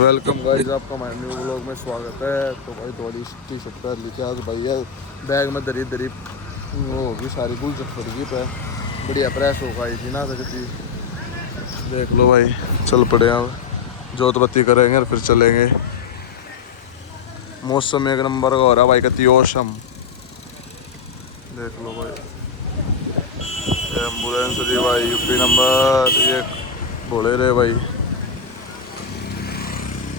Welcome guys, आपका हमारे new vlog में स्वागत है। तो भाई थोड़ी टी शर्ट पहन ली थी आज भाई है बैग में दरी दरी वो होगी सारी गुल चटपटगी पे बढ़िया प्रेस होगा आई थी ना तो किसी देख लो भाई। चल पड़े अब जोत बत्ती करेंगे और फिर चलेंगे। मौसम एक नंबर का हो रहा है भाई, कति औसम देख लो भाई। एम्बुलेंस रही भाई, यूपी नंबर ये बोले रहे भाई।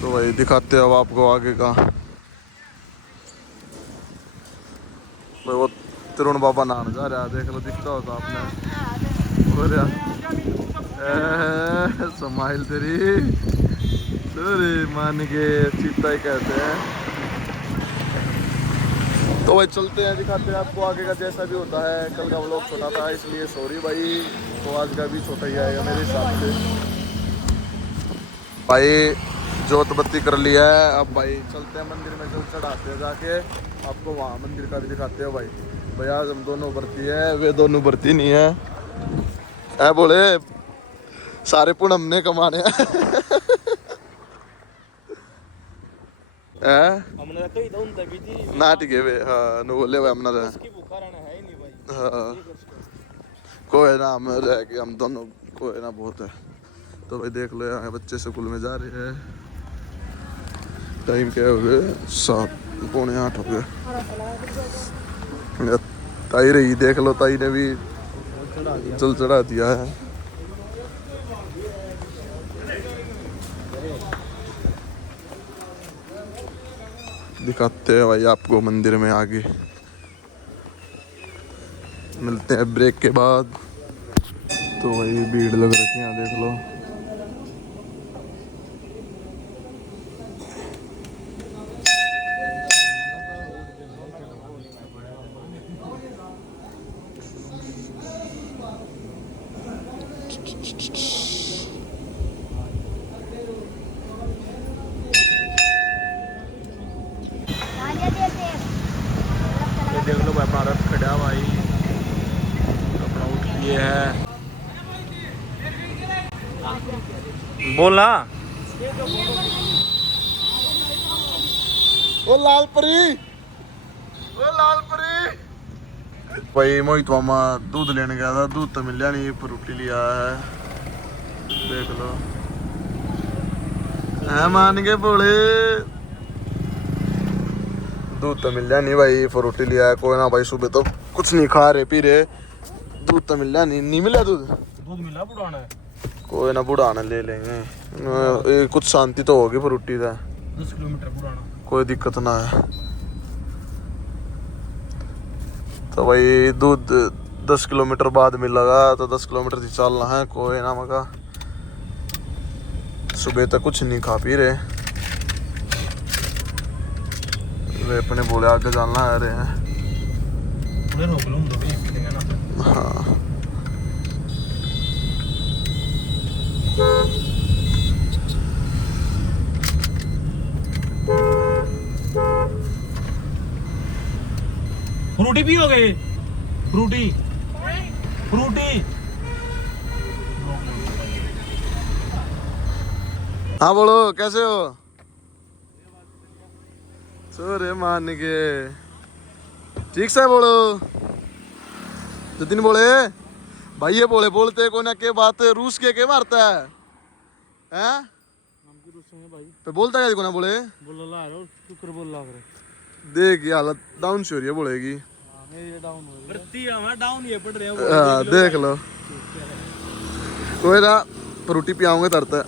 तो भाई दिखाते हो अब आपको आगे का भाई। वो तरुण बाबा नहाने जा रहा है, देख लो दिखता होता आपने हो रहा स्माइल तेरी तेरी मान के चीता ही कहते हैं। तो भाई चलते हैं, दिखाते हैं आपको आगे का जैसा भी होता है। कल का व्लॉग छोटा था इसलिए सॉरी भाई, तो आज का भी छोटा ही आएगा मेरे हिसाब से। भाई जोत बत्ती कर लिया है, अब भाई चलते हैं मंदिर में, जल चढ़ाते हैं जाके। आपको वहाँ मंदिर का भी दिखाते हैं भाई। भाई आज हम दोनों भर्ती है, वे दोनों भर्ती नहीं है। ऐ बोले सारे पुण्य हमने कमाने हैं। हमने तो ही उन तभी थी नाटक है वे। हाँ न बोले भाई हमने इसकी भूखा रहना है ही नहीं भाई। हाँ कोई ना, हम रह के हम दोनों कोई ना बहुत है। तो भाई देख लो यहाँ बच्चे स्कूल में जा रहे हैं। टाइम क्या हो गए 7:45 हो गए। ताई रही देख लो, ताई ने भी जल चढ़ा दिया है। दिखाते हैं भाई आपको मंदिर में आगे। मिलते हैं ब्रेक के बाद। तो भाई भीड़ लग रखी है यहाँ देख लो। ये देख लो भाई अपना रथ खड़ा भाई, अपना उठ लिए है। बोलना ओ लाल परी, ओ लाल परी। भाई मोहित मामा दूध लेने गया था, दूध तो मिल नहीं, फ्रूटी लिया है देख लो। है मान के बोले दूध तो मिल नहीं भाई, फ्रूटी लिया है। कोई ना भाई, सुबह तो कुछ नहीं खा रहे पी रहे, दूध तो मिल नहीं मिला दूध। दूध मिला पुराना है। कोई ना बुढ़ाना ले लेंगे, कुछ शांति तो होगी फ्रूटी का। 10 किलोमीटर पुराना, कोई दिक्कत ना है। तो भाई दूध 10 किलोमीटर बाद मिलेगा, तो 10 किलोमीटर ही चलना है। कोई ना मगा, सुबह तक कुछ नहीं खा पी रहे, वे अपने बोले आगे जाना आ रहे हैं। रोक लो हम ना। हाँ फ्रूटी पियोगे? फ्रूटी फ्रूटी हाँ बोलो कैसे हो? सोरे मान के ठीक से बोलो। जतिन बोले भाई, ये बोले बोलते को ना के बात रूस के मारता है हैं? हमकी रूस में भाई पे बोलता क्या को ना बोले बोल ला रो शुक्र बोल ला रे। देख ये हालत डाउन से हो रही है बोलेगी। मेरी डाउन हो रही है, वृत्ति हमारा डाउन ये पड़ रहे हाँ हैं। देख लो। कोई ना फ्रूटी पियाऊंगे तरता।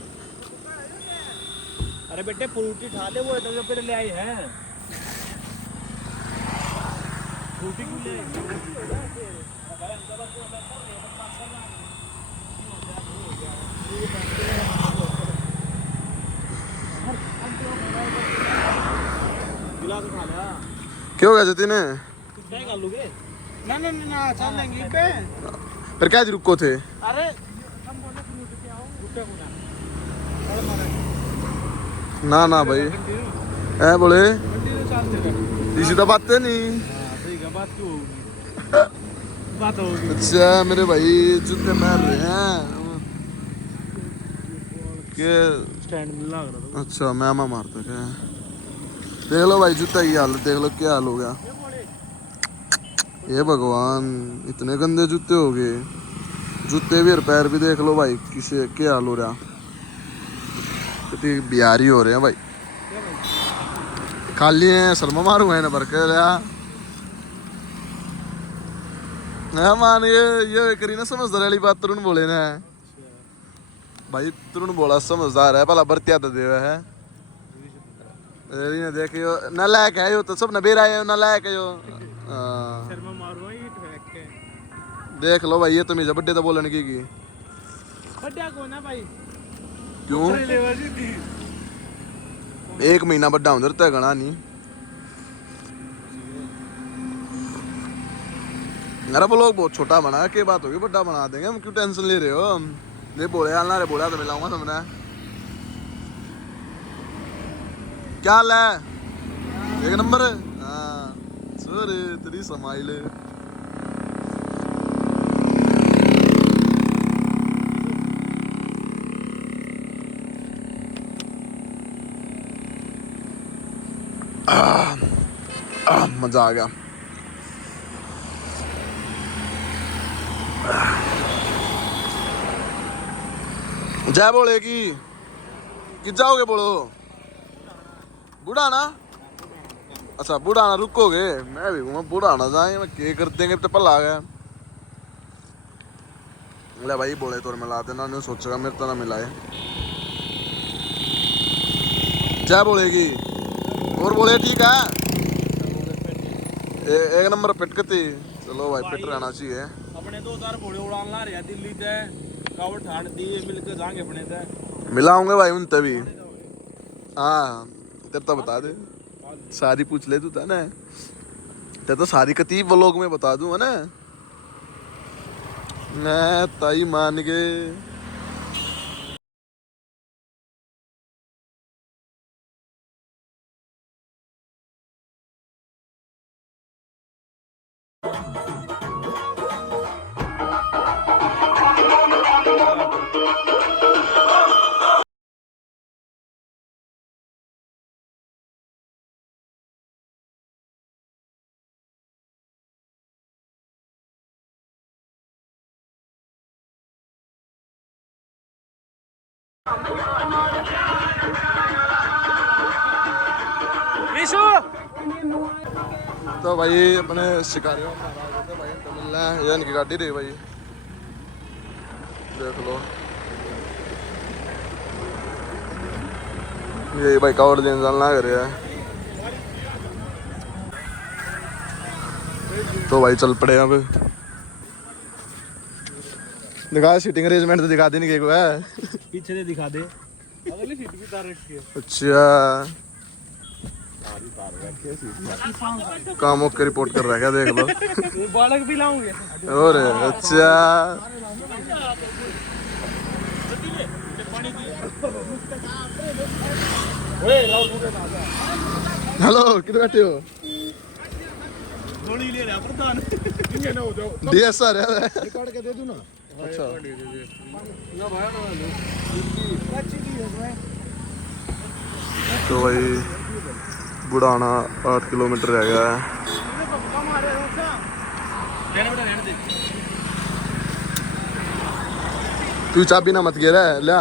अरे बेटे फ्रूटी खा ले, वो इधर पे ले आई है। फ्रूटी क्यों ले आई? गिलास खा लिया क्यों गया जतिन? क्या खा लोगे? ना ना ना चल लेंगे पे। फिर क्या रुको थे? अरे हम बोले फ्रूटी पे आओ, रुके को ना ना भाई ऐ बोले कंटिन्यू चलते रहे। इसी तो बात है नहीं। हां ठीक है, बात क्यों होगी? बात होगी। अच्छा मेरे भाई जूते मार रहे हैं के स्टैंड में लग रहा था। अच्छा मैमा मारता क्या? देख लो भाई जूता की हालत देख लो, क्या हाल हो गया। ये भगवान, इतने गंदे जूते हो गए। जूते भी और पैर भी देख लो भाई, किसे क्या हाल हो रहा। कितनी बिहारी हो रहे हैं भाई। खाली है सलमा मारू है ना भर के लिया। हाँ मान ये करी ना समझदार वाली बात, तरुण बोले ना भाई, तरुण बोला समझदार है, भला बरतिया तो देवे है। ने देखियो ना लायक है यो, तो सब न बेरा है ना लायक है यो। हाँ। शर्मा मारो ये ट्रैक के। देख लो भाई, ये तो मुझे बड्डे तो बोलने की बड्डा कौन है भाई? क्यों? लेवा जी थी। 1 महीना बड्डा उधर तक गणा नहीं। अरे वो लोग बहुत छोटा बना, क्या बात होगी, बड्डा बना देंगे हम, क्यों टेंशन ले रहे हो? ये बोले यार ना रे, बोला तो मिलाऊंगा तुमने। क्या हाल है? 1 नंबर। हाँ सॉरी तेरी समाइल। मजा आ गया। जय बोलेगी कि जाओगे बोलो? बुढ़ाना? अच्छा बुढ़ाना रुकोगे? मैं भी बुढ़ाना जाए, मैं क्या कर देंगे तो पल आ गया। ले भाई बोले तो मिला देना, नहीं सोचेगा मेरे तो ना मिलाए। जय बोलेगी और बोले ठीक है। 1 नंबर पिटकती। चलो भाई पिट रहना चाहिए। अपने 2 घोड़े उड़ान ला रहे दिल्ली से, कावड़ ठाण दी मिलके जाएंगे अपने से। मिलाऊंगे भाई उन तभी। हाँ तेरे तो बता दे, सारी पूछ ले तू था ना, तेरे तो सारी कतीब व्लॉग में बता दूं है ना। मैं ताई मान गए। विशु तो भाई अपने शिकारियों में नाराज होते भाई, तो मिलना है ये इनकी गाड़ी रही भाई, देख लो। ये भाई कावड़ दिन चलना कर रहा है। तो भाई चल पड़े अब। दिखा सीटिंग अरेंजमेंट तो दिखा दे नहीं को है। पीछे से दिखा दे, अगली सीट भी तार रखी है। अच्छा काम ओके रिपोर्ट कर रहा है क्या, देख लो। बालक भी लाऊंगे और अच्छा हेलो किधर बैठे हो? गोली ले रहा प्रधान। डीएसआर है रिकॉर्ड के दे दूं ना? अच्छा ना भाई ना तो भाई बुढ़ाना 8 किलोमीटर रह गया है। तू चाबी ना मत गिरा लिया।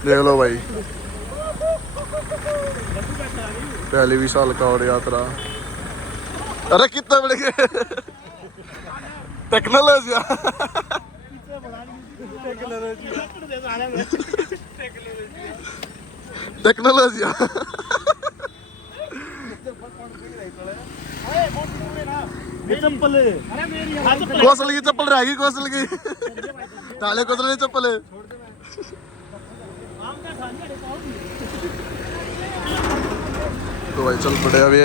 देख लो भाई पहली 20 साल का और यात्रा। अरे कितने बड़े टेक्नोलॉजी टेक्नोलॉजी चप्पल कौशल की चप्पल रहेगी, कौशल की काले कौशल की चप्पल है। तो भाई चल पड़े अभी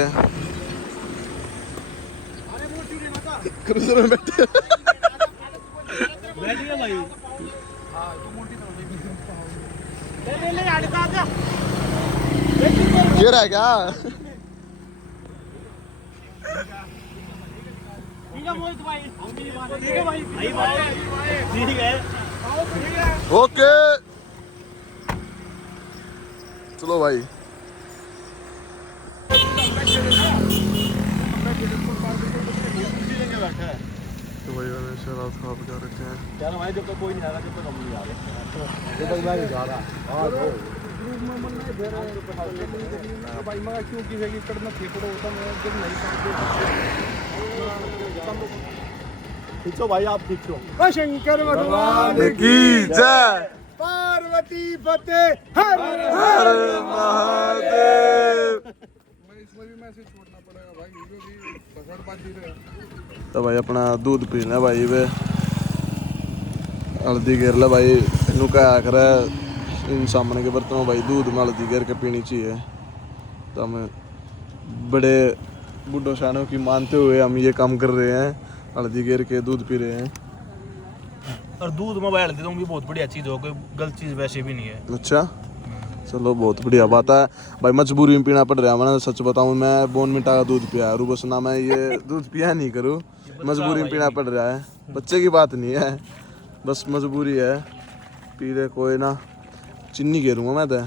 क्रूजर में बैठे बैठिए भाई। ये रह क्या? है मोहित भाई, ठीक है भाई, ठीक है, ओके चलो भाई। तो भाई मैंने शराब खराब कर रखे हैं। यार भाई जब तक कोई नहीं आ रहा, जब तक हम नहीं आ रहे, जब तक मैं नहीं जा रहा। भाई मैं क्यों की है कि करना फेंकड़ो होता मैं जब नहीं काम खींचो भाई, आप खींचो। शंकर भगवान की जय, पार्वती फतेह, हर हर महादेव। इसमें भी मैसेज छोड़ना पड़ेगा भाई, क्योंकि पकड़ बाजी रहे। तो भाई अपना दूध पीना भाई वे हल्दी गिर ला भाई इनू क्या कर इन सामने के बर्तनों भाई दूध में हल्दी गिर के पीनी चाहिए। तो हम बड़े बूढ़ों शानों की मानते हुए हम ये काम कर रहे हैं, हल्दी गिर के दूध पी रहे हैं। और दूध में भाई हल्दी तो भी बहुत बढ़िया चीज़ हो, कोई गलत चीज़ वैसे भी नहीं है। अच्छा चलो बहुत बढ़िया बात है भाई। मजबूरी में पीना पड़ रहा है, मैंने सच बताऊं मैं बोर्नविटा का दूध पिया है, बस ना मैं ये दूध पिया नहीं करूँ, मजबूरी में पीना पड़ रहा है। बच्चे की बात नहीं है, बस मजबूरी है, पी रहे कोई ना। चीनी घेरूंगा मैं तो,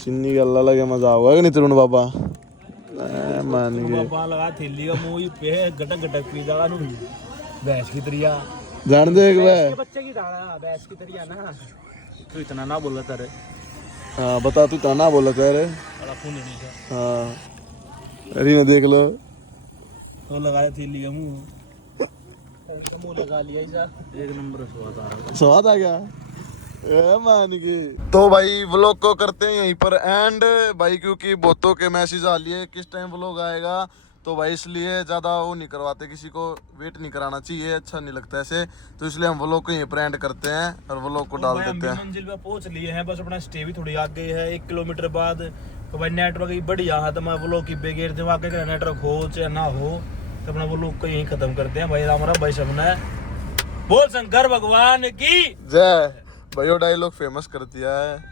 चीनी का अल्लाह लगे मजा होगा कि नहीं तरुण बाबा? मान गए बाबा लगा थैली का मुंह पे गटक गटक पी जागा नु भैंस की तरिया, जान दे एक बार बच्चे की दाना भैंस की तरिया ना। तू इतना ना बोला तेरे, हाँ बता तू ताना बोला कह रहे। बड़ा खून नहीं था, हाँ अरे ना देख लो तो लगाया थैली का मुंह, मुंह लगा लिया ऐसा, एक नंबर स्वाद आ रहा। स्वाद आ गया मान के। तो भाई व्लॉग को करते हैं यहीं पर एंड भाई, क्योंकि बहुतों के मैसेज आ लिए किस टाइम व्लॉग आएगा, तो भाई इसलिए ज़्यादा वो नहीं करवाते, किसी को वेट नहीं कराना चाहिए, अच्छा नहीं लगता ऐसे, तो इसलिए हम व्लॉग को यहीं पर एंड करते हैं और व्लॉग को डाल देते हैं। मंजिल पे पहुंच लिए हैं, बस अपना स्टे भी थोड़ी आगे है 1 किलोमीटर बाद। तो भाई नेटवर्क ही बढ़िया है, तो मैं व्लॉग की बेगेर दिमाग के नेटवर्क हो चाहे ना हो, तो अपना व्लॉग को यहीं खत्म करते हैं भाई। हमारा भाई सबने बोल शंकर भगवान की जय भाई, वो डायलॉग फेमस कर दिया है।